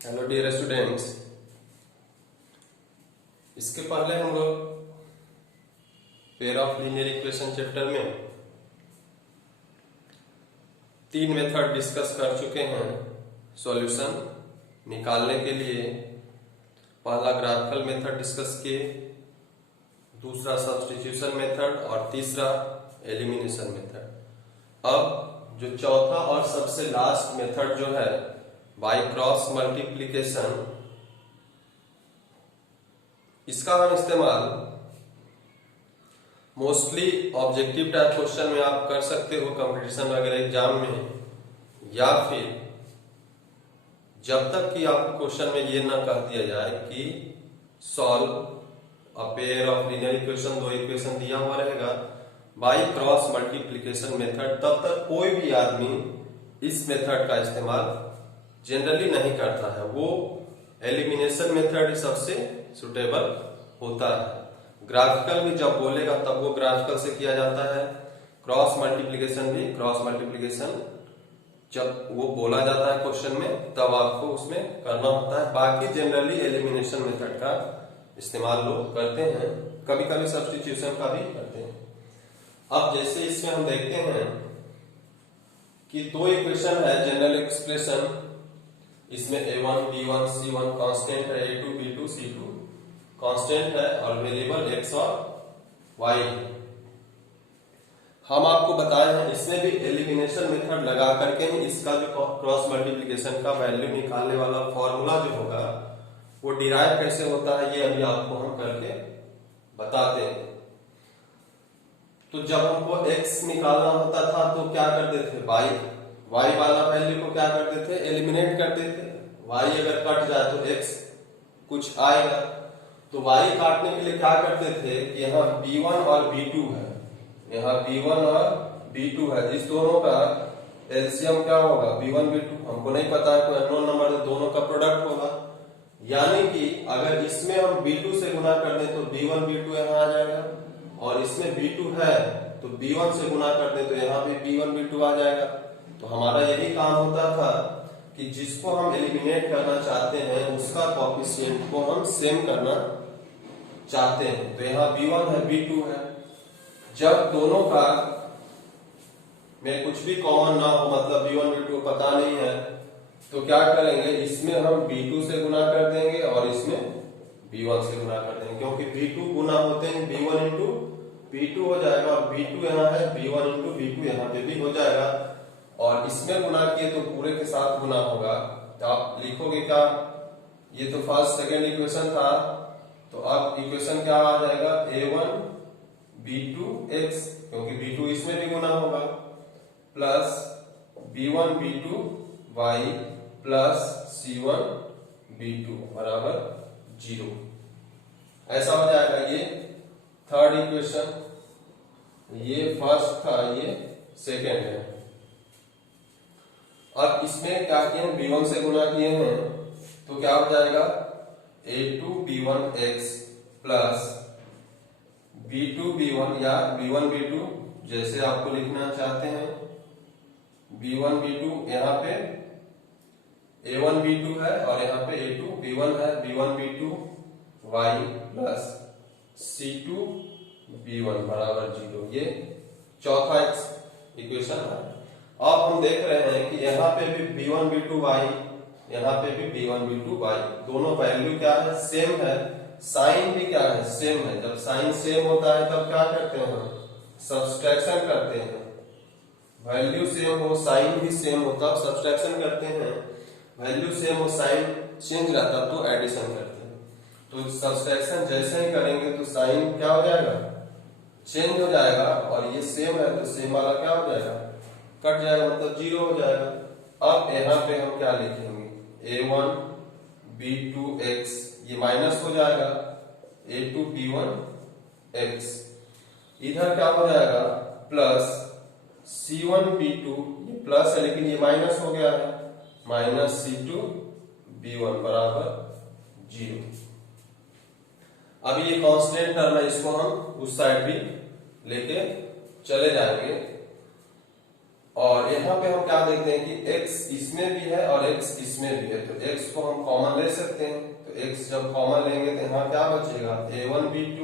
Hello dear students. इसके पहले हम लोग pair of linear equation chapter में 3 मेथड डिस्कस कर चुके हैं सॉल्यूशन निकालने के लिए। पहला ग्राफिकल मेथड डिस्कस किए, दूसरा सब्स्टिट्यूशन मेथड और तीसरा एलिमिनेशन मेथड। अब जो चौथा और सबसे लास्ट मेथड जो है बाय क्रॉस मल्टीप्लिकेशन, इसका हम इस्तेमाल मोस्टली ऑब्जेक्टिव टाइप क्वेश्चन में आप कर सकते हो कंपटीशन वगैरह एग्जाम में, या फिर जब तक कि आपको क्वेश्चन में ये ना कह दिया जाए कि solve a pair of linear equation, दो इक्वेशन दिया हुआ रहेगा बाय क्रॉस मल्टीप्लिकेशन मेथड, तब तक कोई भी आदमी इस मेथड का इस्तेमाल जनरली नहीं करता है। वो एलिमिनेशन मेथड सबसे सुटेबल होता है। ग्राफिकल भी जब बोलेगा तब वो ग्राफिकल से किया जाता है, क्रॉस मल्टीप्लिकेशन भी क्रॉस मल्टीप्लिकेशन जब वो बोला जाता है क्वेश्चन में तब आपको उसमें करना होता है। बाकी जनरली एलिमिनेशन मेथड का इस्तेमाल लोग करते हैं, कभी कभी सब्स्टिट्यूशन का भी करते हैं। अब जैसे इसमें हम देखते हैं कि दो इक्वेशन है जनरल एक्सप्रेशन, इसमें a1 b1 c1 कांस्टेंट है, a2 b2 c2 कांस्टेंट है और वेरिएबल x और y है। हम आपको बताए हैं इसमें भी एलिमिनेशन मेथड लगा करके ही इसका जो क्रॉस मल्टीप्लिकेशन का वैल्यू निकालने वाला फॉर्मूला जो होगा वो डिराइव कैसे होता है, ये अभी आपको हम करके बताते हैं। तो जब हमको x निकालना होता था तो क्या करते थे, y वाला वैल्यू को क्या करते थे, एलिमिनेट करते थे। y अगर कट जाए तो x कुछ आएगा, तो y काटने के लिए क्या करते थे कि यहाँ b1 और b2 है, यहाँ b1 और b2 है, इस दोनों का एलसीएम क्या होगा, b1 b2। हमको नहीं पता है, कोई अननोन नंबर है, दोनों का प्रोडक्ट होगा। यानी कि अगर इसमें हम b2 से गुना कर दें तो b1 b2 यहाँ आ जाएगा, और इसमें b2 है तो b1 से गुना कर दें तो यहाँ भी b1 b2 आ जाएगा। तो हमारा यही काम होता था कि जिसको हम एलिमिनेट करना चाहते हैं उसका कोएफिशिएंट को हम सेम करना चाहते हैं। तो यहाँ b1 है b2 है, जब दोनों का में कुछ भी कॉमन ना हो, मतलब b1 b2 पता नहीं है, तो क्या करेंगे, इसमें हम b2 से गुना कर देंगे और इसमें b1 से गुना कर देंगे, क्योंकि b2 गुना होते हैं b1 इंटू b2 हो जाएगा, और b2 यहाँ है b1 इंटू b2 यहाँ पे भी हो जाएगा, और इसमें गुना किए तो पूरे के साथ गुना होगा। तो आप लिखोगे क्या, ये तो फर्स्ट सेकेंड इक्वेशन था, तो अब इक्वेशन क्या आ जाएगा, a1 b2 x, क्योंकि b2 इसमें भी गुना होगा, plus b1 b2 y plus c1 b2 बराबर 0। ऐसा हो जाएगा। ये थर्ड इक्वेशन, ये फर्स्ट था, ये सेकेंड है। अब इसमें क्या किए हैं, b1 से गुना किए हैं, तो क्या हो जाएगा, a2 b1 x plus b2 b1 या b1 b2 जैसे आपको लिखना चाहते हैं, b1 b2 यहाँ पे a1 b2 है और यहाँ पे a2 b1 है, b1 b2 y plus c2 b1 बराबर 0। ये चौथा इक्वेशन है। अब हम देख रहे हैं कि यहाँ पे भी b1 b2 y, यहाँ पे भी b1 b2 y, दोनों वैल्यू क्या है, सेम है, साइन भी क्या है, सेम है। जब साइन सेम होता है तब क्या करते हैं, हम सब्सट्रैक्शन करते हैं। वैल्यू सेम हो, साइन भी सेम हो तब सब्सट्रैक्शन करते हैं, वैल्यू सेम हो, साइन चेंज रहता तो एडिशन करते हैं। तो सब्सट्रैक्शन जैसे ही करेंगे तो साइन क्या हो जाएगा, चेंज हो जाएगा, और ये सेम है तो सेम वाला क्या हो जाएगा, कट जाएगा, मतलब 0 हो जाएगा। अब यहाँ पे हम क्या लिखेंगे, a1 b2 x, ये माइनस हो जाएगा, a2 b1 x, इधर क्या हो जाएगा, प्लस c1 b2, ये प्लस है लेकिन ये माइनस हो गया है, माइनस c2 b1 बराबर 0। अब ये कांस्टेंट टर्म है, इसको हम उस साइड भी लेके चले जाएंगे। और यहाँ पे हम क्या देखते हैं कि x इसमें भी है और x इसमें भी है, तो x को हम कॉमन ले सकते हैं। तो x जब कॉमन लेंगे तो यहाँ क्या बचेगा a1b2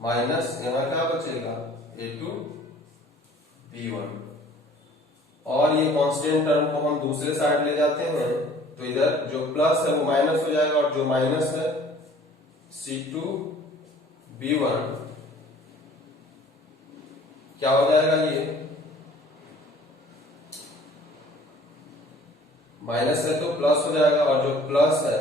माइनस यहाँ क्या बचेगा a2b1, और ये कांस्टेंट टर्म को हम दूसरे साइड ले जाते हैं तो इधर जो प्लस है वो माइनस हो जाएगा, और जो माइनस है c2b1 क्या हो जाएगा, ये माइनस है तो प्लस हो जाएगा, और जो प्लस है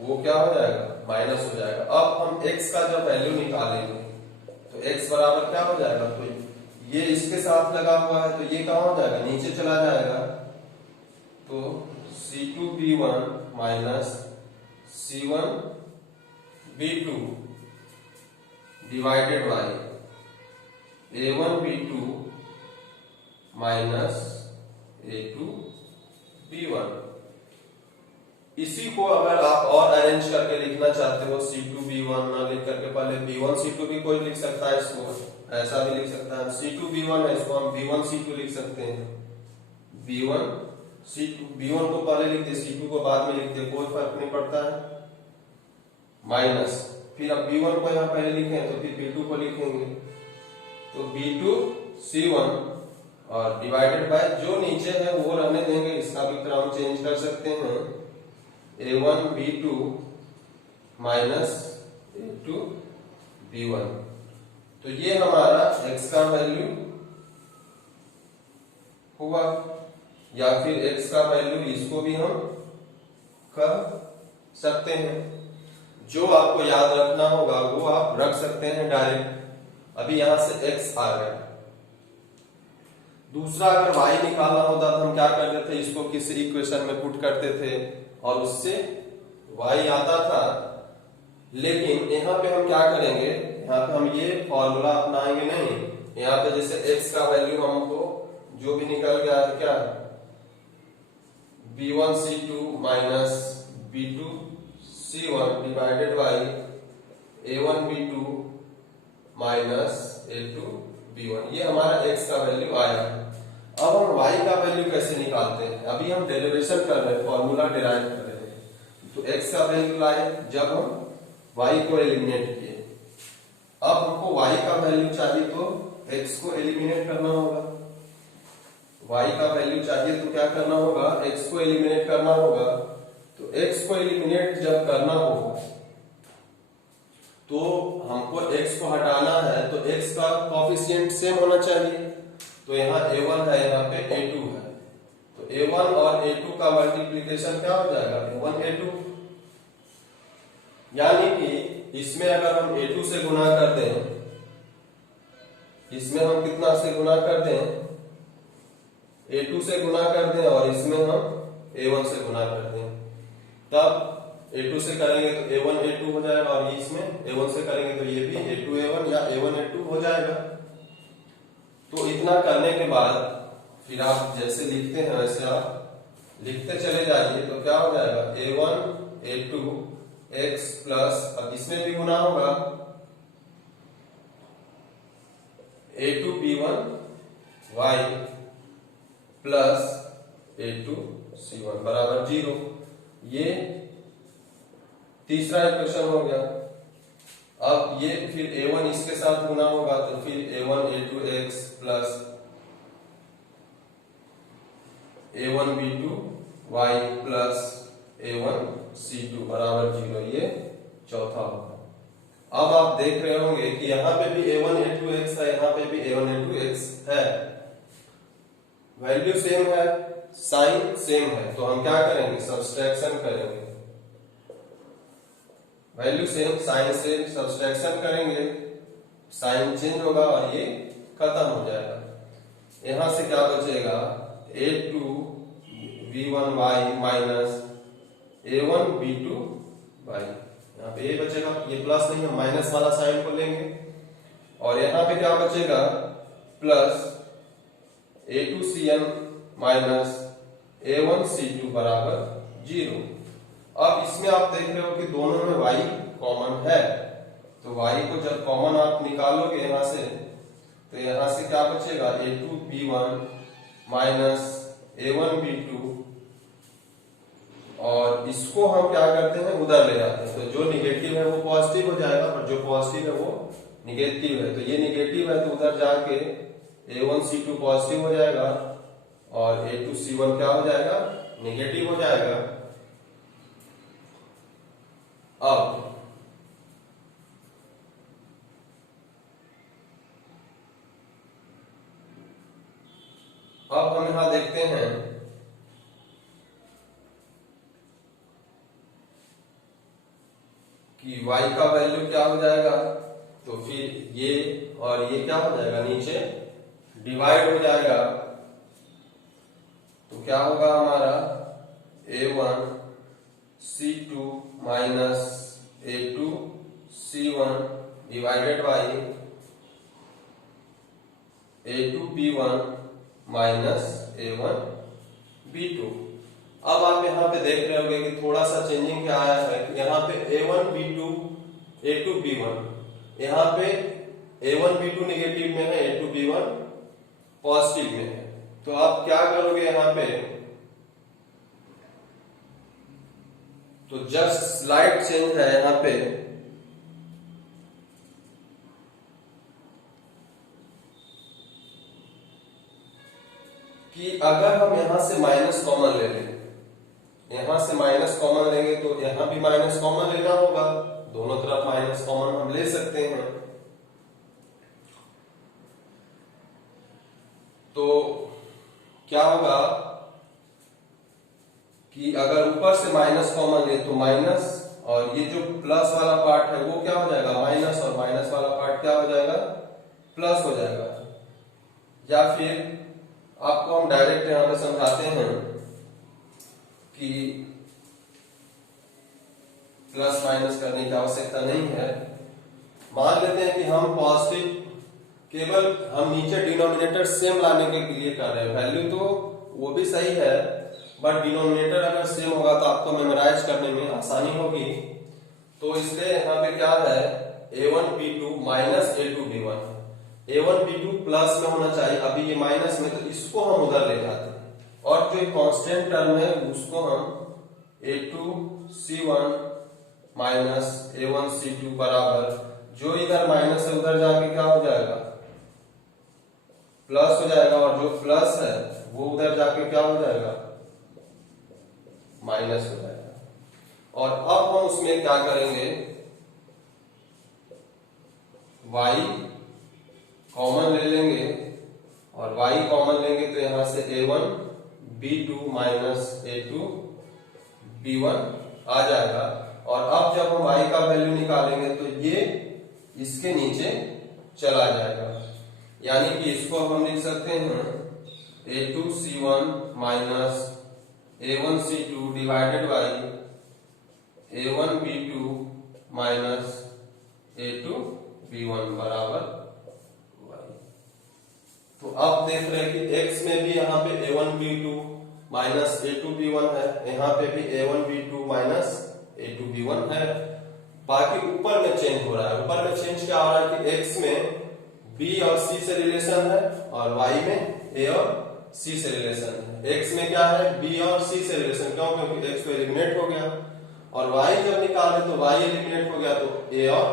वो क्या हो जाएगा माइनस हो जाएगा। अब हम x का जब वैल्यू निकालेंगे तो x बराबर क्या हो जाएगा, तो ये इसके साथ लगा हुआ है तो ये कहां हो जाएगा नीचे चला जाएगा, तो c2b1 minus c1b2 divided by a1b2 minus a2b1। इसी को अगर आप और अरेंज करके लिखना चाहते हो c2b1 ना लिख करके पहले b1 c2 भी कोई लिख सकता है, इसको ऐसा भी लिख सकता है, c2b1 है इसको हम b1 c2 लिख सकते हैं, b1 c2 b1 को पहले लिखते c2 को बाद में लिखते, कोई फर्क नहीं पड़ता है, माइनस फिर अब b1 को यहाँ पहले लिखें तो फिर b2 को लिखेंगे, तो b2 c1 और डिवाइडेड बाय जो नीचे है वो रहने देंगे, इसका भी क्रम चेंज कर सकते हैं, a1b2 माइनस a2b1। तो ये हमारा x का वैल्यू हुआ, या फिर x का वैल्यू इसको भी हम कर सकते हैं। जो आपको याद रखना होगा वो आप रख सकते हैं डायरेक्ट। अभी यहां से x आ गया। दूसरा अगर y निकालना होता तो हम क्या करते थे, इसको किसी इक्वेशन में पुट करते थे और उससे y आता था, लेकिन यहाँ पे हम क्या करेंगे, यहाँ पे हम ये फॉर्मूला अपनाएंगे नहीं। यहाँ पे जैसे x का वैल्यू हमको जो भी निकल गया है क्या b1c2 minus b2c1 divided by a1b2 minus a2b1, ये हमारा x का वैल्यू आया है। अब हम y का वैल्यू कैसे निकालते हैं, अभी हम डेरिवेशन कर रहे हैं, फॉर्मूला डिराइव कर रहे हैं, तो x का वैल्यू लाए जब हम y को एलिमिनेट किए। अब हमको y का वैल्यू चाहिए तो x को एलिमिनेट करना होगा, y का वैल्यू चाहिए तो क्या करना होगा, x को एलिमिनेट करना होगा। तो x को एलिमिनेट जब करना होगा तो हमको x को हटाना है, तो x का कोफिशिएंट सेम होना चाहिए, तो यहाँ a1 है यहाँ पे a2 है, तो a1 और a2 का मल्टीप्लिकेशन क्या हो जाएगा a1 a2, यानी कि इसमें अगर हम a2 से गुना कर दें, इसमें हम कितना से गुना कर दें a2 से गुना कर दें और इसमें हम a1 से गुना कर दें, तब a2 से करेंगे तो a1 a2 हो जाएगा, और इसमें a1 से करेंगे तो ये भी a2 a1 या a1 a2 हो जाएगा। तो इतना करने के बाद फिर आप जैसे लिखते हैं वैसे आप लिखते चले जाइए, तो क्या हो जाएगा a1 a2 x प्लस, अब इसमें भी गुना होगा a2b1 y प्लस a2c1 बराबर 0। ये तीसरा इक्वेशन हो गया। अब ये फिर a1 इसके साथ गुना होगा तो फिर a1 a2x plus a1b2 y plus a1c2 बराबर 0, ये चौथा होगा। अब आप देख रहे होंगे कि यहाँ पे भी a1 a2x है, यहाँ पे भी a1 a2x है, वैल्यू सेम है, साइन सेम है, तो हम क्या करेंगे सब्सट्रैक्शन करेंगे, value same sign same subtraction करेंगे, साइन चेंज होगा और ये खत्म हो जाएगा। यहां से क्या बचेगा a2b1y माइनस a1b2y, यहाँ पे ये बचेगा, ये प्लस नहीं है माइनस वाला साइन को लेंगे, और यहाँ पे क्या बचेगा प्लस a2cn माइनस a1c2 बराबर 0। अब इसमें आप देख रहे हो कि दोनों में y कॉमन है, तो y को जब कॉमन आप निकालोगे यहां से, तो यहां से क्या बचेगा a2b B1 minus A1 B2, और इसको हम क्या करते हैं, उधर ले जाते हैं। तो जो निगेटिव है वो पॉजिटिव हो जाएगा और जो पॉजिटिव है वो निगेटिव है। तो ये निगेटिव है तो उधर जाके A1 C2 पॉजिटिव हो जाएगा और A2 C1 क्या हो जाएगा, निगेटिव हो जाएगा। अब हम यहां देखते हैं कि y का वैल्यू क्या हो जाएगा, तो फिर ये और ये क्या हो जाएगा, नीचे डिवाइड हो जाएगा। तो क्या होगा हमारा A1 C2 minus A2 C1 divided by A2 B1 minus A1 B2। अब आप यहाँ पे देख रहे होंगे कि थोड़ा सा चेंजिंग क्या आया है, यहाँ पे A1 B2 A2 B1, यहाँ पे A1 B2 निगेटिव में है, A2 B1 पॉजिटिव में है। तो आप क्या करोगे यहाँ पे, तो जस्ट स्लाइड चेंज है यहाँ पे, कि अगर हम यहां से माइनस कॉमन ले लें, यहां से माइनस कॉमन लेंगे तो यहां भी माइनस कॉमन लेना होगा, दोनों तरफ माइनस कॉमन हम ले सकते हैं। तो क्या होगा कि अगर ऊपर से माइनस कॉमन ले तो माइनस, और ये जो प्लस वाला पार्ट है वो क्या हो जाएगा, माइनस, और माइनस वाला पार्ट क्या हो जाएगा, प्लस हो जाएगा। या फिर आपको हम डायरेक्ट यहां पे समझाते हैं कि प्लस माइनस करने की आवश्यकता नहीं है। मान लेते हैं कि हम पॉजिटिव, केवल हम नीचे डिनोमिनेटर सेम लाने के लिए कर रहे हैं, वैल्यू तो वो भी सही है, बट डिनोमिनेटर अगर सेम होगा तो आपको मेमोराइज करने में आसानी होगी। तो इसलिए यहाँ पे क्या है, A1 B2 minus A2 B1, A1 B2 plus में होना चाहिए, अभी ये माइनस में, तो इसको हम उधर ले जाते हैं, और जो कांस्टेंट टर्म है उसको हम A2 C1 minus A1 C2 बराबर, जो इधर माइनस है उधर जाके क्या हो जाएगा, प्लस हो जाएगा, और जो प्लस है वो उधर जाके क्या हो जाएगा, माइनस हो जाएगा। और अब हम उसमें क्या करेंगे, y कॉमन ले लेंगे, और y कॉमन लेंगे तो यहां से A1 B2 minus A2 B1 आ जाएगा। और अब जब हम y का वैल्यू निकालेंगे तो ये इसके नीचे चला जाएगा, यानी कि इसको हम लिख सकते हैं A2 C1 minus A1 C2 divided by A1 B2 minus A2 B1 बराबर y। तो अब देख रहे हैं कि x में भी यहाँ पे A1 B2 minus A2 B1 है, यहाँ पे भी A1 B2 minus A2 B1 है। बाकी ऊपर में चेंज हो रहा है, ऊपर में चेंज क्या हो रहा है कि x में B और C से रिलेशन है, और y में A और C से रिलेशन है। x में क्या है, B और C से रिलेशन, क्यों, क्योंकि x तो एलिमिनेट हो गया, और y जब निकाले तो y एलिमिनेट हो गया, तो A और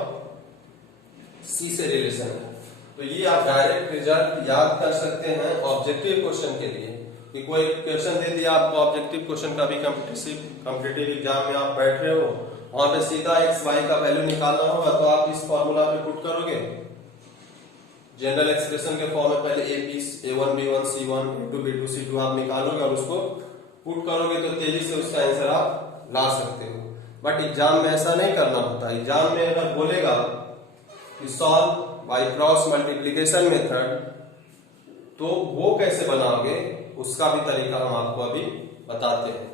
C से रिलेशन है। तो ये आप डायरेक्ट रिजल्ट याद कर सकते हैं ऑब्जेक्टिव क्वेश्चन के लिए, कि कोई क्वेश्चन दे दिया आपको ऑब्जेक्टिव क्वेश्चन का भी, कॉम्पिटिटिव एग्जाम में आप बैठ रहे हो, वहां पे सीधा x y का वैल्यू निकालना होगा, तो आप इस फॉर्मूला पे पुट करोगे, जनरल एक्सप्रेशन के फॉर्म में पहले A1 B1 C1 A2 B2 C2 आप निकालोगे और उसको पुट करोगे, तो तेजी से उसका आंसर आप ला सकते हो। बट एग्जाम में ऐसा नहीं करना होता। एग्जाम में अगर बोलेगा कि solve by cross multiplication method, तो वो कैसे बनाओगे उसका भी तरीका हम आपको अभी बताते हैं।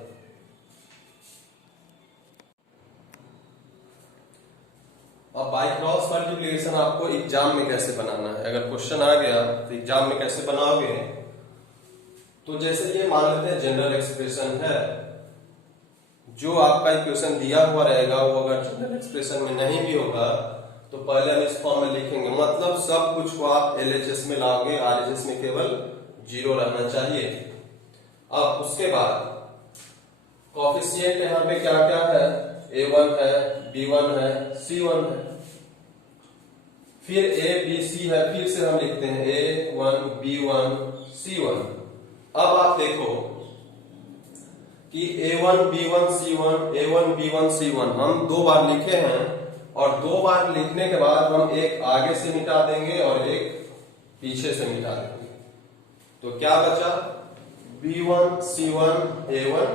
अब बाय क्रॉस मल्टीप्लिकेशन आपको एग्जाम में कैसे बनाना है, अगर क्वेश्चन आ गया तो एग्जाम में कैसे बनाओगे। तो जैसे ये मान लेते हैं जनरल एक्सप्रेशन है, जो आपका इक्वेशन दिया हुआ रहेगा वो अगर जनरल एक्सप्रेशन में नहीं भी होगा तो पहले हम इस फॉर्म में लिखेंगे, मतलब सब कुछ को आप LHS में लाओगे, RHS में केवल 0 रहना चाहिए। अब उसके बाद कोफिशिएंट यहाँ पे क्या क्या है, A1 है, B1 है, C1 है, फिर A B C है, फिर से हम लिखते हैं A1 B1 C1। अब आप देखो कि A1 B1 C1 A1 B1 C1 हम 2 बार लिखे हैं, और 2 बार लिखने के बाद हम एक आगे से मिटा देंगे और एक पीछे से मिटा देंगे। तो क्या बचा, B1 C1 A1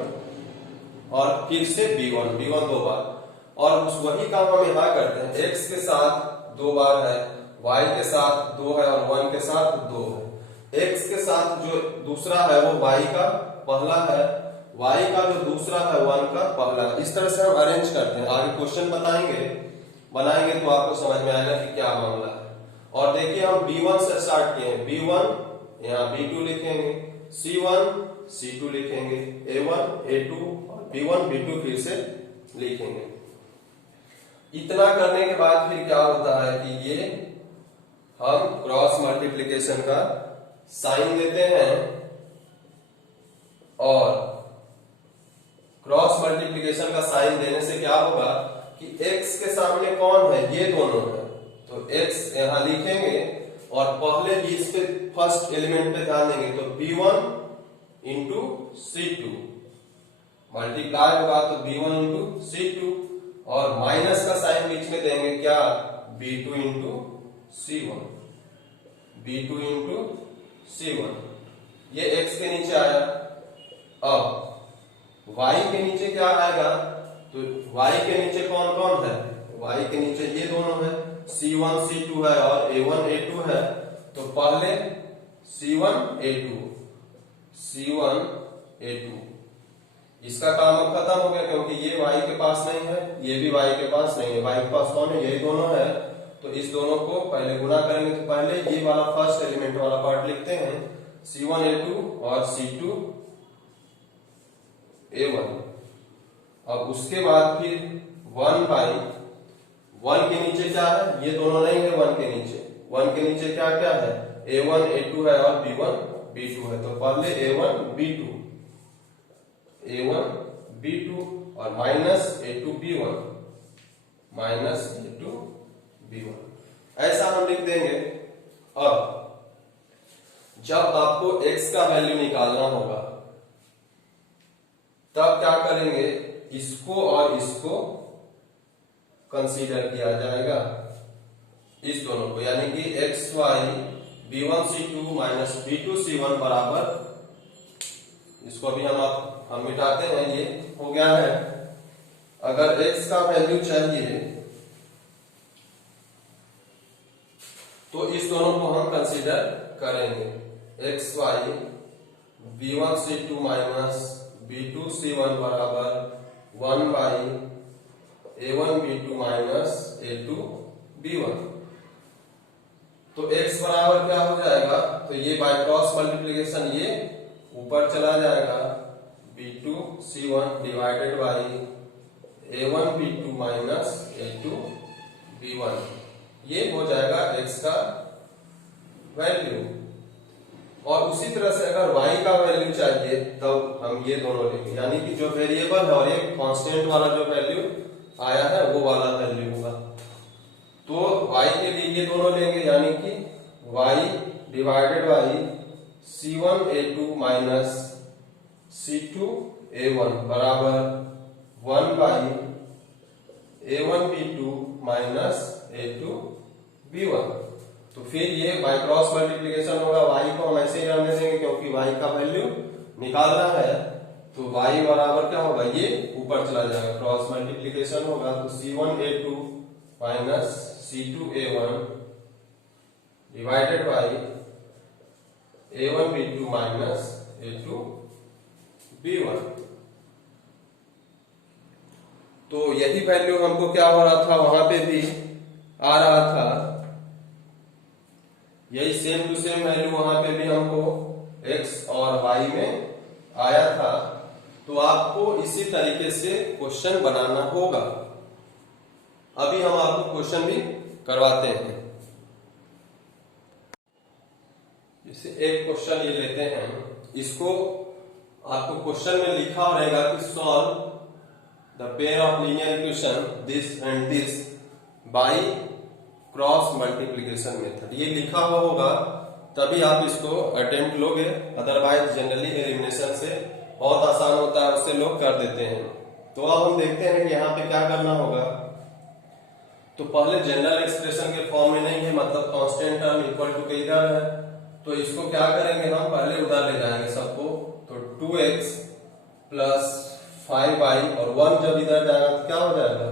और फिर से B1 2 बार, और उस वही काम हम यहाँ करते हैं। X के साथ 2 बार है, Y के साथ 2 है और 1 के साथ 2 है। X के साथ जो दूसरा है वो Y का पहला है, Y का जो दूसरा है 1 का पहला है। इस तरह से हम अरेंज करते हैं। आगे क्वेश्चन बनाएंगे तो आपको समझ में आएगा कि क्या मामला है। और देखिए हम B1 से स्टार्ट किए हैं, B1 यहाँ B2 लिखेंगे, C1 C2 लिखेंगे, A1 A2 और B1 B2 फिर से लिखेंगे। इतना करने के बाद फिर क्या होता है कि ये हम क्रॉस मल्टीप्लिकेशन का साइन देते हैं, और क्रॉस मल्टीप्लिकेशन का साइन देने से क्या होगा कि x के सामने कौन है, ये दोनों है, तो x यहां लिखेंगे और पहले भी इसके फर्स्ट एलिमेंट पे ध्यान देंगे, तो B1 इंटू C2 मल्टीप्लाई होगा तो B1 इंटू C2, और माइनस का साइन बीच में देंगे क्या, B2 into C1 B2 into C1। ये x के नीचे आया। अब y के नीचे क्या आएगा, तो y के नीचे कौन कौन है, y के नीचे ये दोनों है, C1 C2 है और A1 A2 है। तो पहले C1 A2 इसका काम अब खत्म हो गया, क्योंकि ये y के पास नहीं है, ये भी y के पास नहीं है। y के पास कौन है, यही दोनों है। तो इस दोनों को पहले गुना करेंगे, तो पहले ये वाला फर्स्ट एलिमेंट वाला पार्ट लिखते हैं, C1 A2 और C2 A1। अब उसके बाद फिर 1 बाई 1 के नीचे क्या है, ये दोनों नहीं है। 1 के नीचे क्या क्या है, A1 A2 है और B1 B2 है। तो पहले A1 B2 और माइनस A2 B1 ऐसा हम लिख देंगे। अब जब आपको x का वैल्यू निकालना होगा तब क्या करेंगे, इसको और इसको कंसीडर किया जाएगा, इस दोनों को, यानी कि xy B1 C2 minus B2 C1 बराबर, इसको भी हम मिटाते हैं, ये हो गया है। अगर x का वैल्यू चाहिए तो इस दोनों को हम कंसीडर करेंगे, xy B1 C2 minus B2 C1 बराबर 1 by A1 B2 minus A2 B1। तो x बराबर क्या हो जाएगा, तो ये बाय क्रॉस मल्टीप्लिकेशन ये ऊपर चला जाएगा, B2 C1 divided by A1 B2 minus A2 B1। ये हो जाएगा x का वैल्यू। और उसी तरह से अगर y का वैल्यू चाहिए तब हम ये दोनों लेंगे, यानी कि जो वेरिएबल है और एक कांस्टेंट वाला जो वैल्यू आया है वो वाला वैल्यू होगा। तो y के लिए ये दोनों लेंगे, यानी कि y divided by C1 A2 minus C2 A1 बराबर 1 by A1 B2 minus A2 B1। तो फिर ये बाय क्रॉस मल्टीप्लिकेशन होगा, y को हम ऐसे ही रहने देंगे क्योंकि y का वैल्यू निकालना है। तो y बराबर क्या होगा, ये ऊपर चला जाएगा, क्रॉस मल्टीप्लिकेशन होगा, तो C1 A2 minus C2 A1 divided by A1 B2 minus A2 B1। तो यही वैल्यू हमको क्या हो रहा था, वहां पे भी आ रहा था, यही सेम टू सेम वैल्यू वहां पे भी हमको x और y में आया था। तो आपको इसी तरीके से क्वेश्चन बनाना होगा। अभी हम आपको क्वेश्चन भी करवाते हैं। इसे एक क्वेश्चन ये लेते हैं, इसको आपको क्वेश्चन में लिखा रहेगा कि solve the pair of linear equation this and this by cross multiplication method. ये लिखा हुआ होगा तभी आप इसको अटेम्प्ट लोगे, अदरवाइज जनरली एलिमिनेशन से बहुत आसान होता है, उससे लोग कर देते हैं। तो अब हम देखते हैं कि यहाँ पे क्या करना होगा। तो पहले जनरल एक्सप्रेशन के फॉर्म में नहीं है, मतलब कांस्टेंट टर्म इक्वल टू के इधर है, तो इसको क्या करेंगे हम पहले उधर ले जाएंगे सबको। तो 2x प्लस 5y और 1 जब इधर जाएगा तो क्या हो जाएगा,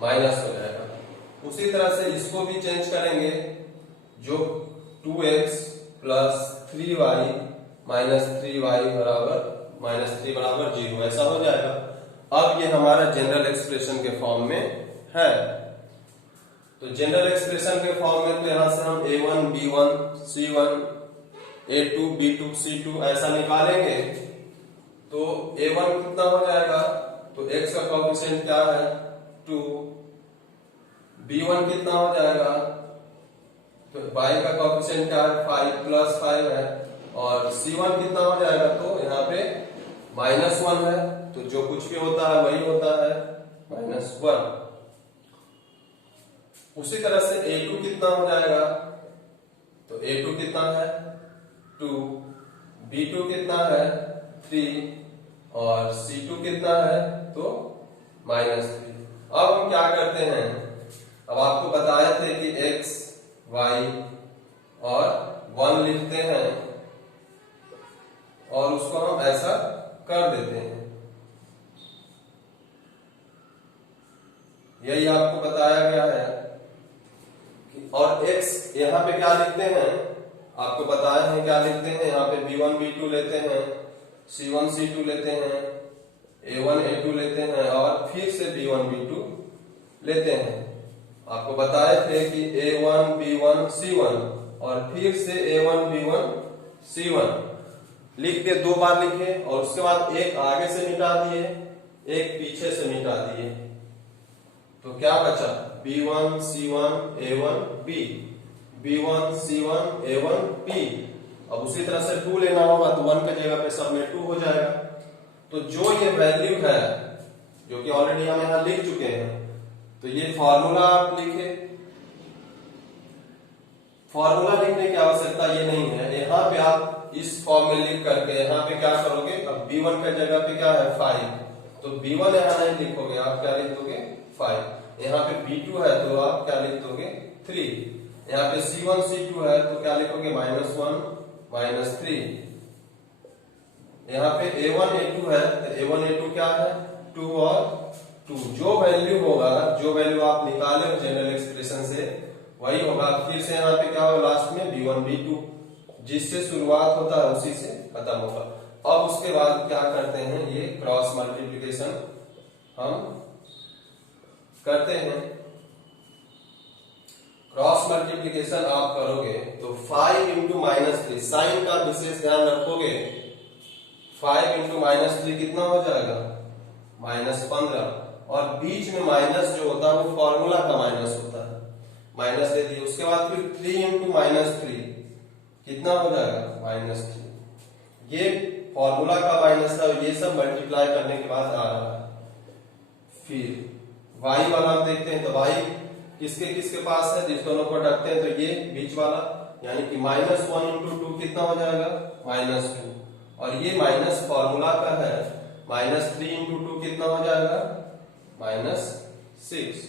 माइनस हो जाएगा। उसी तरह से इसको भी चेंज करेंगे, जो 2x plus 3y minus 3y बराबर -3 बराबर 0 ऐसा हो जाएगा। अब ये हमारा जनरल एक्सप्रेशन के फॉर्म में है। तो जनरल एक्सप्रेशन के फॉर्म में तो यहां से हम a1 b1 c1 a2 b2 c2 ऐसा निकालेंगे। तो a1 कितना हो जाएगा, तो x का कोएफिशिएंट क्या है 2, b1 कितना हो जाएगा, तो y का कोएफिशिएंट क्या है 5 प्लस 5 है, और c1 कितना हो जाएगा, तो यहाँ पे -1 है, तो जो कुछ भी होता है वही होता है -1। उसी तरह से a2 कितना हो जाएगा, तो a2 कितना है 2, b2 कितना है 3 और c2 कितना है तो -3। अब हम क्या करते हैं, अब आपको बताए थे कि x y और 1 लिखते हैं और उसको हम ऐसा कर देते हैं। यही आपको बताया गया है। और x यहाँ पे क्या लिखते हैं, आपको बताया है क्या लिखते हैं, यहाँ पे b1 b2 लेते हैं, c1 c2 लेते हैं, a1 a2 लेते हैं और फिर से b1 b2 लेते हैं। आपको बताए थे कि a1 b1 c1 और फिर से a1 b1 c1 लिख के 2 बार लिखे और उसके बाद एक आगे से मिटा दिए, एक पीछे से मिटा दिए, तो क्या बचा b1 c1 a1 b, b1 c1 a1 b। अब उसी तरह से 2 लेना होगा तो 1 की जगह पे सब में 2 हो जाएगा। तो जो ये वैल्यू है जो कि ऑलरेडी हम यहां लिख चुके हैं, तो ये फॉर्मूला आप लिखे, फॉर्मूला लिखने की आवश्यकता ये नहीं है। यहाँ पे आप इस फॉर्म में लिख करके यहाँ पे क्या करोगे, अब b1 की जगह पे क्या है 5, तो b1 यहाँ नहीं लिखोगे, आप क्या लिख दोगे 5। यहाँ पे b2 है तो आप क्या लिख दोगे 3। यहाँ पे c1 c2 है तो क्या लिखोगे -1 -3। यहाँ पे a1 a2 है तो a1 a2 क्या है 2 और 2। जो वैल्यू होगा, जो वैल्यू आप निकाले हो जनरल एक्सप्रेशन से वही होगा। फिर से यहाँ पे क्या होगा लास्ट में b1 b2, जिससे शुरुआत होता है उसी से खत्म होगा। अब उसके बाद क्या करते हैं, ये क्रॉस मल्टीप्लिकेशन हम करते हैं। क्रॉस मल्टीप्लिकेशन आप करोगे तो 5 इंटू -3, साइन का विशेष ध्यान रखोगे, 5 इंटू -3 कितना हो जाएगा -15, और बीच में माइनस जो होता है वो फॉर्मूला का माइनस होता है, माइनस दे दिए। उसके बाद फिर 3 इंटू -3 कितना हो जाएगा -3। ये फॉर्मूला का माइनस था, ये सब मल्टीप्लाई करने के बाद आ रहा है। फिर y वाला हम देखते हैं, तो y किसके किसके पास है, जिस दोनों को रखते हैं तो ये बीच वाला, यानी कि -1 इंटू 2 कितना हो जाएगा -2, और ये माइनस फॉर्मूला का है, -3 इंटू 2 कितना हो जाएगा -6।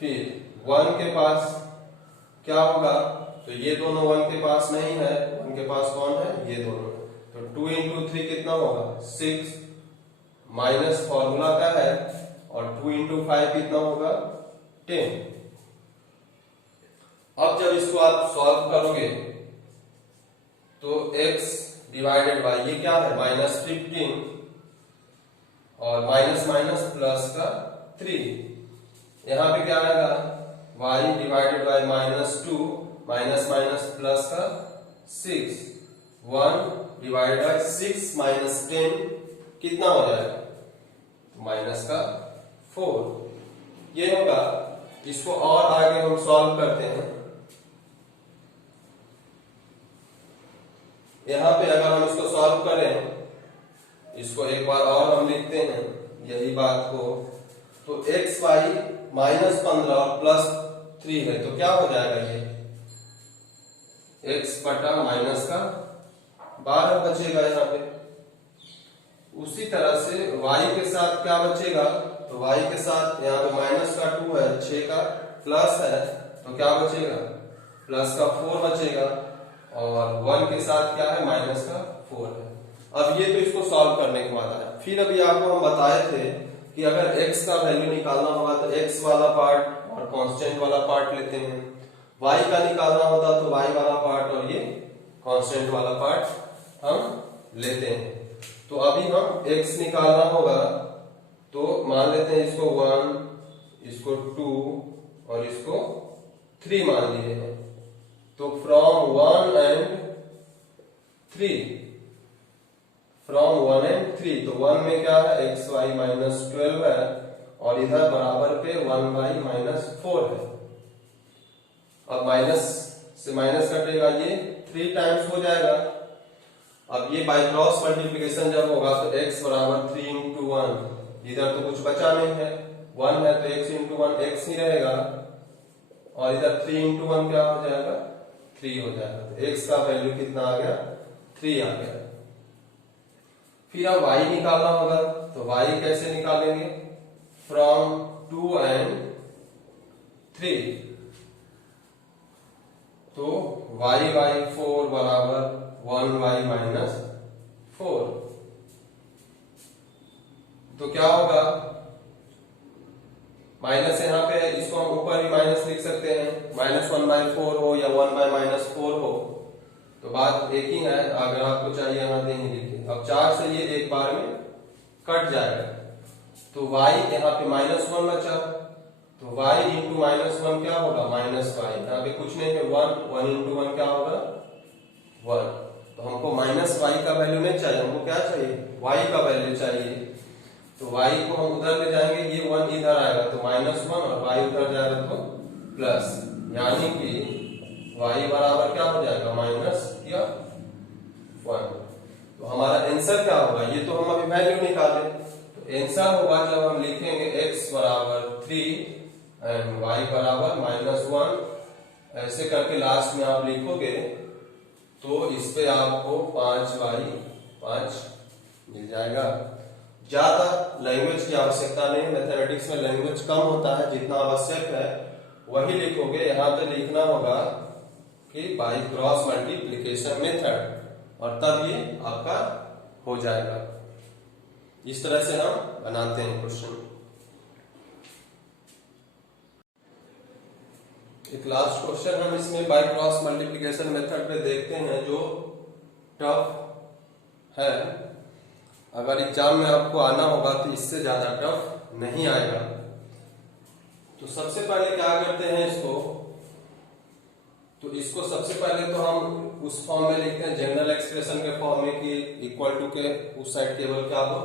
फिर 1 के पास क्या होगा, तो ये दोनों 1 के पास नहीं है, 1 के पास कौन है, ये दोनों, तो 2 इंटू 3 कितना होगा 6, माइनस फॉर्मूला का है, और 2 इंटू 5 कितना होगा 10। अब जब इसको आप सॉल्व करोगे तो x डिवाइडेड बाय ये क्या है -15, और माइनस माइनस प्लस का 3, यहाँ पे क्या आएगा y divided by -2 minus minus plus का 6, 1 डिवाइडेड बाय 6 माइनस 10 कितना हो जाएगा माइनस का 4। ये होगा। इसको और आगे हम सॉल्व करते हैं। यहाँ पे अगर हम इसको सॉल्व करें, इसको एक बार और हम लिखते हैं यही बात को, तो एक्स वाई -15 और +3 है, तो क्या हो जाएगा ये x बटा माइनस का 12 बचेगा यहाँ पे। उसी तरह से y के साथ क्या बचेगा, तो y के साथ यहाँ पे -2 है, 6 का प्लस है, तो क्या बचेगा +4 बचेगा, और 1 के साथ क्या है -4 है। अब ये तो इसको सॉल्व करने के बाद आया। फिर अभी आपको हम बताए थे कि अगर x का वैल्यू निकालना होगा तो x वाला पार्ट और कांस्टेंट वाला पार्ट लेते हैं, y का निकालना होता तो y वाला पार्ट और ये कांस्टेंट वाला पार्ट हम लेते हैं। तो अभी हम x निकालना होगा, तो मान लेते हैं इसको 1, इसको 2 और इसको 3 मान लिए हैं। तो फ्रॉम 1 एंड 3, तो 1 में क्या है xy -12 है, और इधर बराबर पे 1y -4 है। अब माइनस से माइनस कटेगा, ये 3 टाइम्स हो जाएगा। अब ये बाय क्रॉस मल्टीप्लिकेशन जब होगा तो x बराबर 3 × 1, इधर तो कुछ बचा नहीं है, 1 है तो x × 1 x ही रहेगा, और इधर 3 × 1 क्या हो जाएगा 3 हो जाएगा। तो x का वैल्यू कितना आ गया 3 आ गया। फिर अब y निकालना होगा, तो y कैसे निकालेंगे, फ्रॉम 2 एंड 3, तो y/4 बराबर 1y -4, तो क्या होगा माइनस यहाँ पे, इसको हम ऊपर भी माइनस लिख सकते हैं, -1/4 हो या 1/-4 हो, तो बात एक ही है। अगर आपको चाहिए यहाँ नहीं लिखिए। अब 4 से ये एक बार में कट जाएगा, तो y यहाँ पे -1 बचा, तो y × -1 क्या होगा -y, यहाँ पे कुछ नहीं है 1 × 1 क्या होगा 1। तो हमको -y का वैल्यू नहीं चाहिए, हमको क्या चाहिए y का वैल्यू चाहिए। तो y को हम उधर ले जाएंगे, ये 1 इधर आएगा तो -1, और y उधर जाएगा तो प्लस, यानी कि y बराबर क्या हो जाएगा -1। तो हमारा आंसर क्या होगा, ये तो हम अभी वैल्यू निकाले, तो आंसर होगा जब हम लिखेंगे x बराबर 3 एंड y बराबर -1, ऐसे करके लास्ट में आप लिखोगे तो इस पे आपको 5y5 मिल जाएगा। ज्यादा लैंग्वेज की आवश्यकता नहीं, मैथमेटिक्स में लैंग्वेज कम होता है, जितना आवश्यक है वही लिखोगे। यहाँ पे लिखना होगा कि बाय क्रॉस मल्टीप्लिकेशन मेथड, और तब ये आपका हो जाएगा। इस तरह से हम बनाते हैं क्वेश्चन। एक लास्ट क्वेश्चन हम इसमें बाय क्रॉस मल्टीप्लिकेशन मेथड पे देखते हैं, जो टफ है। अगर एग्जाम में आपको आना होगा तो इससे ज्यादा टफ नहीं आएगा। तो सबसे पहले क्या करते हैं इसको सबसे पहले तो हम उस फॉर्म में लिखते हैं, जनरल एक्सप्रेशन के फॉर्म में, कि इक्वल टू के उस साइड केवल क्या हो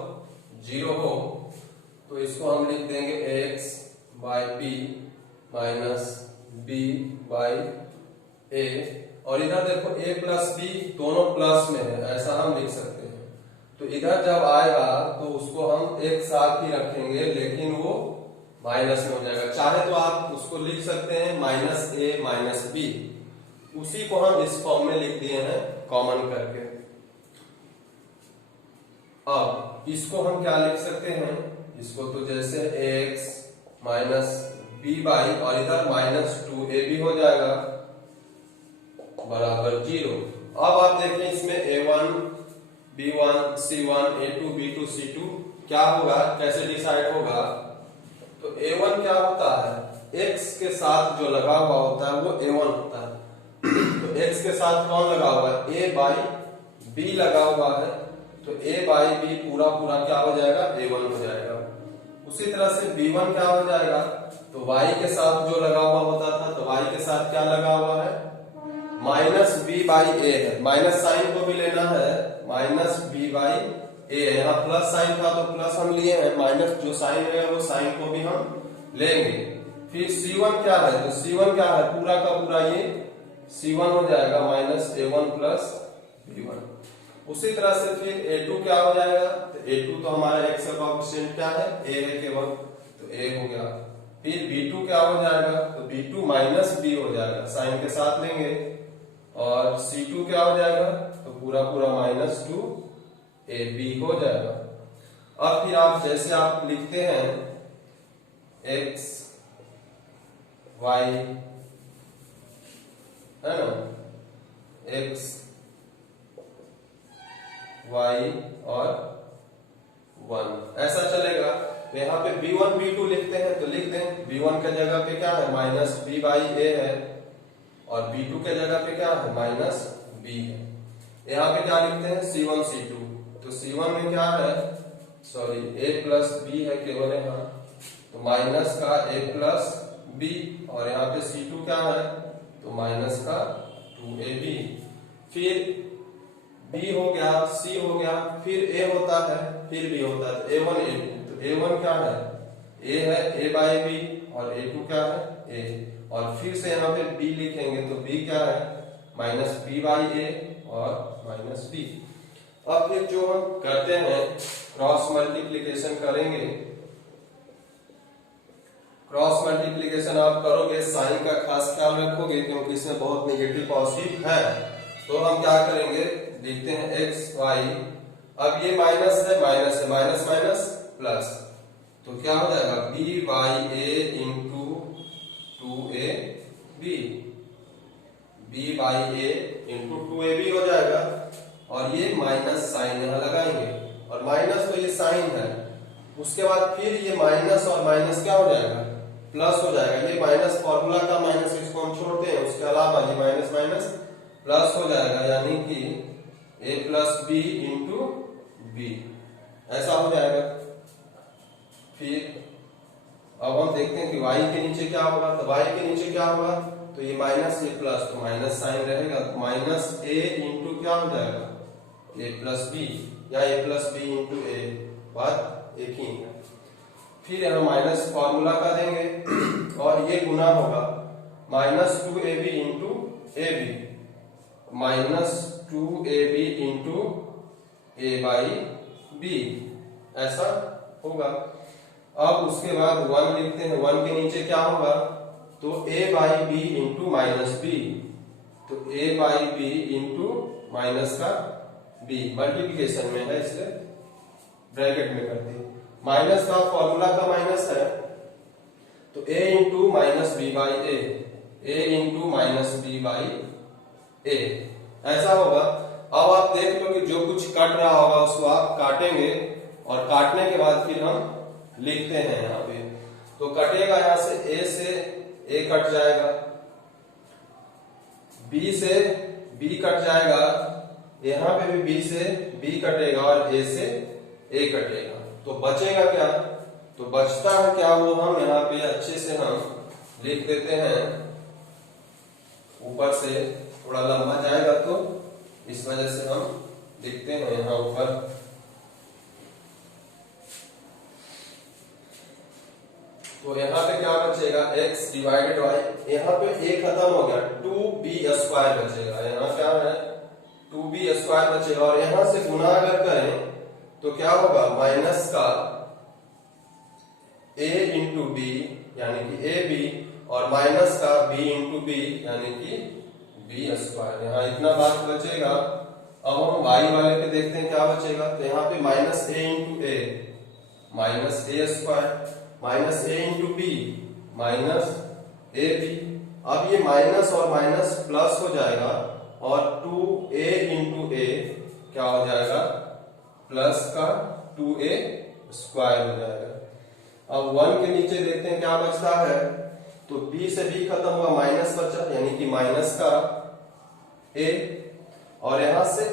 0 हो। तो इसको हम लिख देंगे x/b -b/a, और इधर देखो a + b दोनों प्लस में है, ऐसा हम लिख सकते हैं। तो इधर जब आएगा तो उसको हम एक साथ ही रखेंगे, लेकिन वो माइनस में हो जाएगा। चाहे तो आप उसको लिख सकते हैं -a - b, उसी को हम इस फॉर्म में लिख दिए हैं कॉमन करके। अब इसको हम क्या लिख सकते हैं, इसको तो जैसे x -b/, और इधर -2ab हो जाएगा बराबर 0। अब आप देखें इसमें a1 b1 c1 a2 b2 c2 क्या होगा, कैसे डिसाइड होगा। तो a1 क्या होता है, x के साथ जो लगा हुआ होता है वो a1 होता है। तो x के साथ कौन लगा हुआ है, a/b लगा हुआ है, तो a/b पूरा क्या हो जाएगा a1 हो जाएगा। उसी तरह से b1 क्या हो जाएगा, तो y के साथ जो लगा हुआ होता था, तो y के साथ क्या लगा हुआ है -b/a है, माइनस साइन को भी लेना है, -b/a है। यहाँ प्लस साइन था तो प्लस हम लिए हैं, माइनस जो साइन है वो साइन को भी हम लेंगे। फिर c1 क्या है, तो c1 क्या है, पूरा का पूरा ये c1 हो जाएगा -a1 + b1। उसी तरह से फिर a2 क्या हो जाएगा, तो a2 तो हमारा x का कोएफिशिएंट क्या है, a है केवल, तो a हो गया। फिर b2 क्या हो जाएगा, तो b2 माइनस b हो जाएगा, साइन के साथ लेंगे। और c2 क्या हो जाएगा, तो पूरा पूरा माइनस 2 ab हो जाएगा। अब फिर आप जैसे आप लिखते हैं x y है ना, x y और 1 ऐसा चलेगा। तो यहाँ पे b1 b2 लिखते हैं तो लिख दें, b1 के जगह पे क्या है माइनस b बाई a है, और b2 के जगह पे क्या है माइनस b है। यहाँ पे क्या लिखते हैं c1 c2, तो c1 में क्या है, सॉरी a प्लस b है केवल यहाँ, तो माइनस का a प्लस b, और यहाँ पे c2 क्या है, तो माइनस का 2ab। फिर b हो गया, c हो गया, फिर a होता है, फिर b होता है, तो a1 a2, तो a1 क्या है, a है a बाई b, और a2 क्या है a, और फिर से यहाँ पे b लिखेंगे तो b क्या है माइनस b बाई a और माइनस b। अब फिर जो हम करते हैं क्रॉस मल्टीप्लीकेशन करेंगे, क्रॉस मल्टीप्लीकेशन आप करोगे साइन का खास ख्याल रखोगे क्योंकि इसमें बहुत नेगेटिव पॉजिटिव है। तो हम क्या करेंगे, लिखते हैं x y, अब ये माइनस है, माइनस है, माइनस माइनस प्लस, तो क्या हो जाएगा b by a into 2ab, b by a into 2ab हो जाएगा। और ये माइनस साइन यहाँ लगाएंगे, और माइनस तो ये साइन है, उसके बाद फिर ये माइनस और माइनस क्या हो जाएगा प्लस हो जाएगा। ये माइनस फॉर्मूला का माइनस, इसको हम छोड़ते हैं, उसके अलावा ये माइनस माइनस प्लस हो जाएगा, यानी कि a plus B into B ऐसा हो जाएगा। फिर अब हम देखते हैं कि y के नीचे क्या होगा, तो y के नीचे क्या होगा, तो ये माइनस ये प्लस, तो माइनस साइन रहेगा, तो माइनस a इंटू क्या हो जाएगा a प्लस बी, या a plus B into a, बात एक ही है। फिर यहाँ माइनस फॉर्मूला का देंगे और ये गुना होगा minus 2ab into A B, minus 2ab into a by B ऐसा होगा। अब उसके बाद 1 लिखते हैं, 1 के नीचे क्या होगा, तो a by B into minus B, तो a by B into minus का b, मल्टीप्लीकेशन में है इसलिए ब्रैकेट में कर दी। माइनस का फॉर्मूला का माइनस है, तो a into minus B by a into minus B by a ऐसा होगा। अब आप देख लो कि जो कुछ कट रहा होगा उसको आप काटेंगे, और काटने के बाद फिर हम लिखते हैं यहाँ पे, तो कटेगा यहाँ से a से a कट जाएगा, b से b कट जाएगा, यहाँ पे भी b से b कटेगा, और a से a कटेगा, तो बचेगा क्या, तो बचता है क्या, वो हम यहाँ पे अच्छे से हम लिख देते हैं। ऊपर से थोड़ा लंबा जाएगा तो इस वजह से हम लिखते हैं यहाँ ऊपर, तो यहाँ पे क्या बचेगा x डिवाइडेड y, यहाँ पे a खत्म हो गया, 2b स्क्वायर बचेगा, यहाँ क्या है 2b स्क्वायर बचेगा, और यहाँ से गुना अगर करें तो क्या होगा माइनस का a इंटू बी यानी कि ए बी, और माइनस का b इंटू बी यानी कि बी स्क्वायर, यहाँ इतना बात बचेगा। अब हम y वाले पे देखते हैं क्या बचेगा, तो यहाँ पे minus a into A minus A square, minus a into B minus A B. अब ये माइनस और माइनस प्लस हो जाएगा, और 2a इंटू ए क्या हो जाएगा प्लस का 2a स्क्वायर हो जाएगा। अब 1 के नीचे देखते हैं क्या बचता है, तो b से b खत्म हुआ, माइनस बचा यानी कि माइनस का a, और यहां से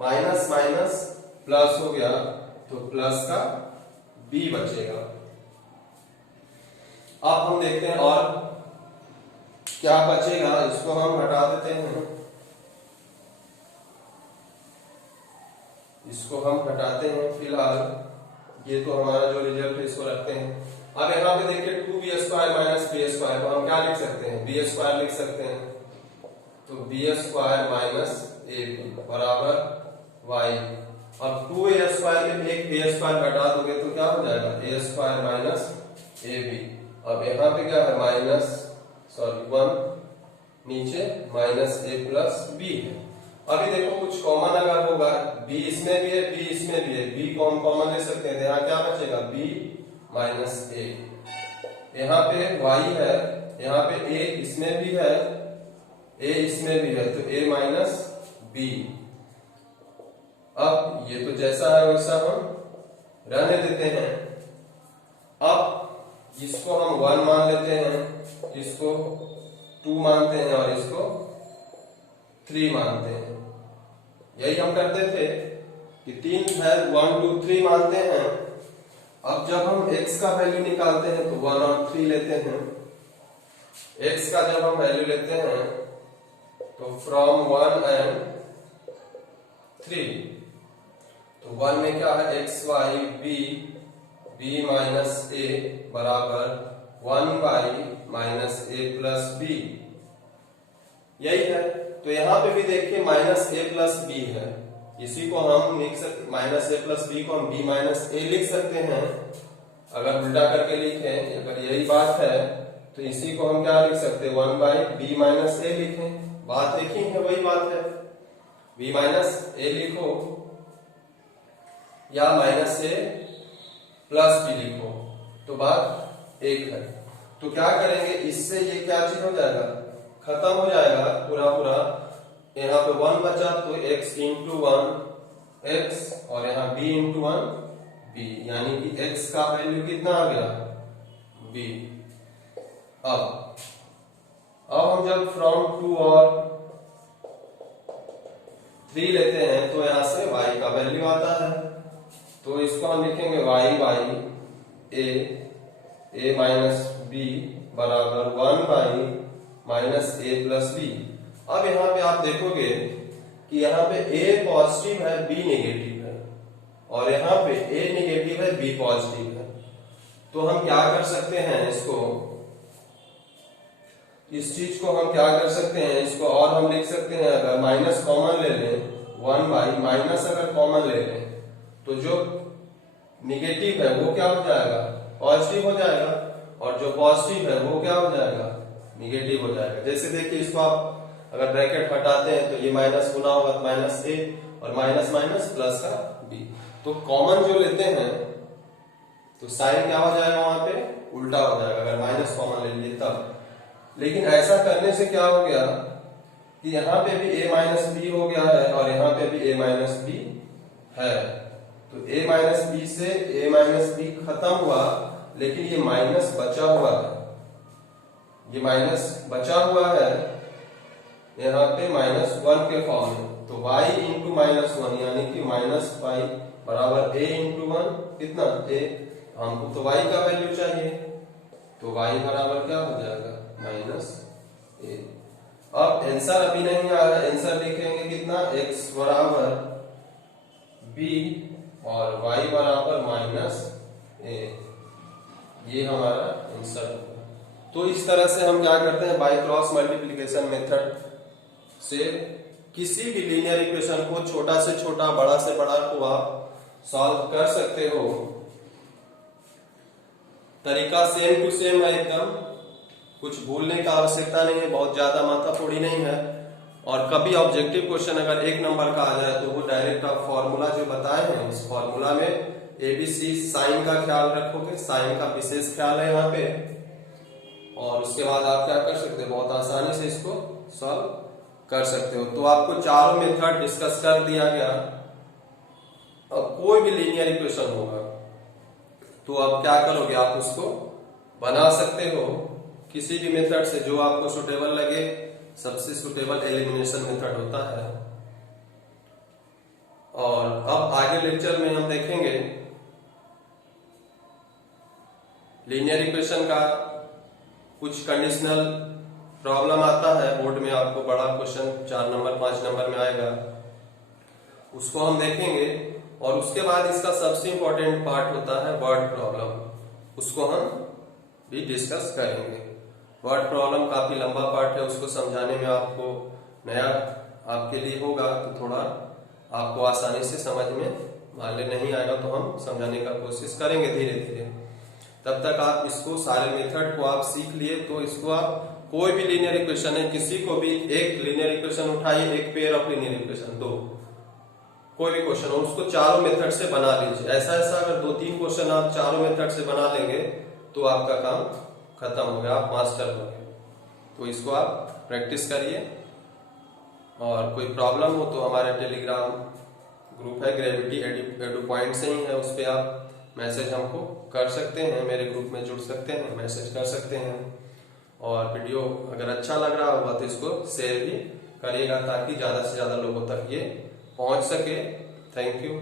माइनस माइनस प्लस हो गया तो प्लस का b बचेगा। अब हम देखते हैं और क्या बचेगा, इसको हम हटा देते हैं, इसको हम हटाते हैं फिलहाल, ये तो हमारा जो रिजल्ट है इसको रखते हैं। अब यहाँ पे देखिए 2b square minus B square, तो हम क्या लिख सकते हैं b स्क्वायर लिख सकते हैं, तो b square minus A B बराबर वाई। अब 2a² में एक a² घटा दोगे तो क्या हो जाएगा, a² माइनस ab। अब यहाँ पे क्या है, माइनस 1 नीचे माइनस a प्लस b है। अभी देखो कुछ कॉमन अगर होगा, b इसमें भी है, b इसमें भी है, b को हम कॉमन ले सकते हैं, यहाँ क्या बचेगा, b माइनस a। यहाँ पे y है, यहाँ पे a इसमें भी है, a इसमें भी है, तो a माइनस b। अब ये तो जैसा है वैसा हम रहने देते हैं। अब इसको हम 1 मान लेते हैं, इसको 2 मानते हैं और इसको 3 मानते हैं। यही हम करते थे कि 3 है, 1 2 3 मानते हैं। अब जब हम x का वैल्यू निकालते हैं तो 1 और 3 लेते हैं। x का जब हम वैल्यू लेते हैं तो फ्रॉम 1 एंड 3, तो 1 में क्या है, x y b minus a बराबर 1 by minus a plus b, यही है। तो यहाँ पे भी देखिए माइनस a प्लस b है, इसी को हम लिख सकते, माइनस a प्लस b को हम b माइनस a लिख सकते हैं। अगर उल्टा करके लिखें, अगर यही बात है तो इसी को हम क्या लिख सकते हैं, 1 बाई b माइनस a लिखें। बात लिखी है, वही बात है, b माइनस a लिखो या माइनस a प्लस b लिखो, तो बात एक है। तो क्या करेंगे, इससे ये क्या चीज हो जाएगा, खत्म हो जाएगा पूरा पूरा। यहाँ पे 1 बचा तो x इंटू 1 x और यहाँ b इंटू 1 b, यानी कि x का वैल्यू कितना आ गया, b। अब हम जब फ्रॉम 2 और 3 लेते हैं तो यहाँ से y का वैल्यू आता है, तो इसको हम लिखेंगे y by a minus b बराबर 1 by minus a plus b। अब यहाँ पे आप देखोगे कि यहाँ पे a पॉजिटिव है, b नेगेटिव है, और यहाँ पे a नेगेटिव है, b पॉजिटिव है। तो हम क्या कर सकते हैं, इस चीज को हम क्या कर सकते हैं, इसको और हम लिख सकते हैं, अगर माइनस कॉमन ले लें, 1 बाई माइनस अगर कॉमन ले लें तो जो निगेटिव है वो क्या हो जाएगा, पॉजिटिव हो जाएगा, और जो पॉजिटिव है वो क्या हो जाएगा, निगेटिव हो जाएगा। जैसे देखिए, इसको आप अगर ब्रैकेट हटाते हैं तो ये माइनस गुना होगा तो माइनस a और माइनस माइनस प्लस का b। तो कॉमन जो लेते हैं तो साइन क्या हो जाएगा, वहां पे उल्टा हो जाएगा, अगर माइनस कॉमन ले लिए तब। लेकिन ऐसा करने से क्या हो गया कि यहाँ पे भी a माइनस b हो गया है और यहाँ पे भी a माइनस b है, तो a माइनस b से a माइनस b खत्म हुआ, लेकिन ये माइनस बचा हुआ है, ये माइनस बचा हुआ है यहाँ पे -1 के फॉर्म में। तो y इंटू -1 यानी कि -y बराबर a इंटू 1, कितना a, हमको तो y का वैल्यू चाहिए, तो y बराबर क्या हो जाएगा, -a। अब आंसर अभी नहीं आ रहा, आंसर लिखेंगे कितना, x बराबर b और y बराबर -a, ये हमारा आंसर होगा। तो इस तरह से हम क्या करते हैं, बाय क्रॉस मल्टीप्लिकेशन मेथड से किसी भी लीनियर इक्वेशन को छोटा से छोटा, बड़ा से बड़ा को आप सॉल्व कर सकते हो। तरीका सेम टू सेम है एकदम, कुछ भूलने का आवश्यकता नहीं है, बहुत ज्यादा माथाफोड़ी नहीं है। और कभी ऑब्जेक्टिव क्वेश्चन अगर 1 नंबर का आ जाए तो वो डायरेक्ट आप फॉर्मूला जो बताए हैं उस फॉर्मूला में ABC साइन का ख्याल रखोगे, साइन का विशेष ख्याल है यहाँ पे, और उसके बाद आप क्या कर सकते हो, बहुत आसानी से इसको सॉल्व कर सकते हो। तो आपको चारों मेथड डिस्कस कर दिया गया। अब कोई भी लीनियर इक्वेशन होगा तो आप क्या करोगे, आप उसको बना सकते हो किसी भी मेथड से जो आपको सुटेबल लगे। सबसे सुटेबल एलिमिनेशन मेथड होता है। और अब आगे लेक्चर में हम देखेंगे लीनियर इक्वेशन का कुछ कंडीशनल प्रॉब्लम आता है बोर्ड में, आपको बड़ा क्वेश्चन 4 नंबर 5 नंबर में आएगा, उसको हम देखेंगे। और उसके बाद इसका सबसे इंपॉर्टेंट पार्ट होता है वर्ड प्रॉब्लम, उसको हम भी डिस्कस करेंगे। वर्ड प्रॉब्लम काफी लंबा पार्ट है, उसको समझाने में आपको नया आपके लिए होगा तो थोड़ा आपको आसानी से समझ में मान ले नहीं आएगा तो हम समझाने का कोशिश करेंगे धीरे धीरे। तब तक आप इसको सारे मेथड को आप सीख लिए, तो इसको आप कोई भी लीनियर इक्वेशन है, किसी को भी एक लीनियर इक्वेशन उठाइए, एक पेयर ऑफ लीनियर इक्वेशन, दो कोई भी क्वेश्चन हो उसको चारों मेथड से बना लीजिए। ऐसा अगर 2-3 क्वेश्चन आप चारों मेथड से बना लेंगे तो आपका काम खत्म हो गया, आप मास्टर हो गए। तो इसको आप प्रैक्टिस करिए, और कोई प्रॉब्लम हो तो हमारे टेलीग्राम ग्रुप है ग्रेविटी एडू पॉइंट से ही है, उस पर आप मैसेज हमको कर सकते हैं, मेरे ग्रुप में जुड़ सकते हैं, मैसेज कर सकते हैं। और वीडियो अगर अच्छा लग रहा होगा तो इसको शेयर भी करिएगा ताकि ज्यादा से ज्यादा लोगों तक ये पहुंच सके। Thank you.